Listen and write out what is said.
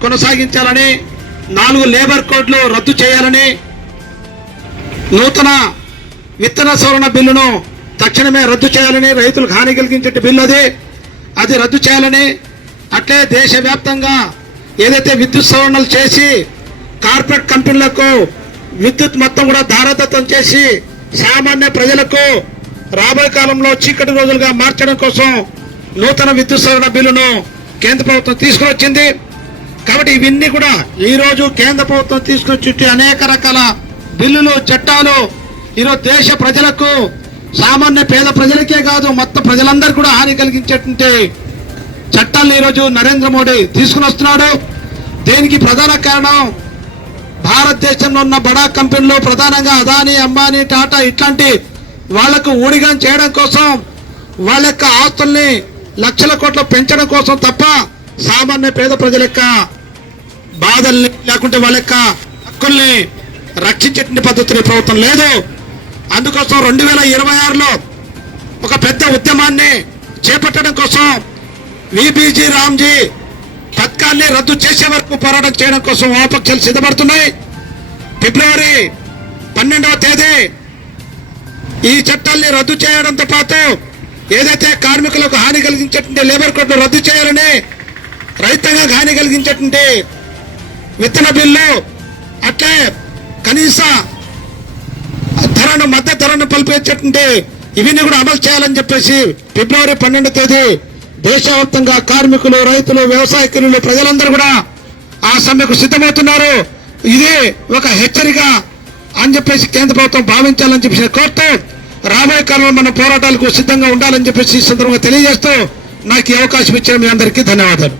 కొనసాగించాలని నాలుగు లేబర్ కోడ్లు రద్దు చేయాలని నూతన విత్తన సవరణ బిల్లును తక్షణమే రద్దు చేయాలని రైతులకు హాని కలిగించే బిల్లు అది. అది రద్దు చేయాలని అట్లే దేశవ్యాప్తంగా ఏదైతే విద్యుత్ సవరణలు చేసి కార్పొరేట్ కంపెనీలకు విద్యుత్ మొత్తం కూడా ధారదత్తం చేసి సామాన్య ప్రజలకు రాబోయే కాలంలో చీకటి రోజులుగా మార్చడం కోసం నూతన విద్యుత్ సవరణ బిల్లును కేంద్ర ప్రభుత్వం తీసుకువచ్చింది కాబట్టి ఇవన్నీ కూడా ఈ రోజు కేంద్ర ప్రభుత్వం తీసుకొచ్చి అనేక రకాల బిల్లులు చట్టాలు. ఈరోజు దేశ ప్రజలకు సామాన్య పేద ప్రజలకే కాదు మొత్తం ప్రజలందరూ కూడా హాని కలిగించేటువంటి చట్టాలను ఈరోజు నరేంద్ర మోడీ తీసుకుని వస్తున్నాడు. దీనికి ప్రధాన కారణం భారతదేశంలో ఉన్న బడా కంపెనీలు ప్రధానంగా అదానీ అంబానీ టాటా ఇట్లాంటి వాళ్ళకు ఊడిగం చేయడం కోసం వాళ్ళ యొక్క ఆస్తుల్ని లక్షల కోట్లు పెంచడం కోసం తప్ప సామాన్య పేద ప్రజల యొక్క బాధల్ని లేకుంటే వాళ్ళ యొక్క హక్కుల్ని రక్షించేటువంటి పద్ధతిని ప్రభుత్వం లేదు. అందుకోసం రెండు వేల ఇరవై ఆరులో ఒక పెద్ద ఉద్యమాన్ని చేపట్టడం కోసం విబిజి రామ్జీ పథకాన్ని రద్దు చేసే వరకు పోరాటం చేయడం కోసం వామపక్షాలు సిద్ధపడుతున్నాయి. ఫిబ్రవరి పన్నెండవ తేదీ ఈ చట్టాల్ని రద్దు చేయడంతో పాటు ఏదైతే కార్మికులకు హాని కలిగించేటువంటి లేబర్ కోడ్ను రద్దు చేయాలని రైతంగా హాని కలిగించేటువంటి విత్తన బిల్లు. అట్లే కనీస ధరను మధ్య ధరను పలిపించేటువంటి ఇవన్నీ కూడా అమలు చేయాలని చెప్పేసి ఫిబ్రవరి పన్నెండు తేదీ దేశవ్యాప్తంగా కార్మికులు రైతులు వ్యవసాయ ప్రజలందరూ కూడా ఆ సమ్మెకు సిద్ధమవుతున్నారు. ఇది ఒక హెచ్చరిక అని చెప్పేసి కేంద్ర ప్రభుత్వం భావించాలని చెప్పేసి కోరుతూ రాబోయే కాలంలో మన పోరాటాలకు సిద్ధంగా ఉండాలని చెప్పేసి ఈ సందర్భంగా తెలియజేస్తూ నాకు ఈ అవకాశం ఇచ్చిన మీ అందరికీ ధన్యవాదాలు.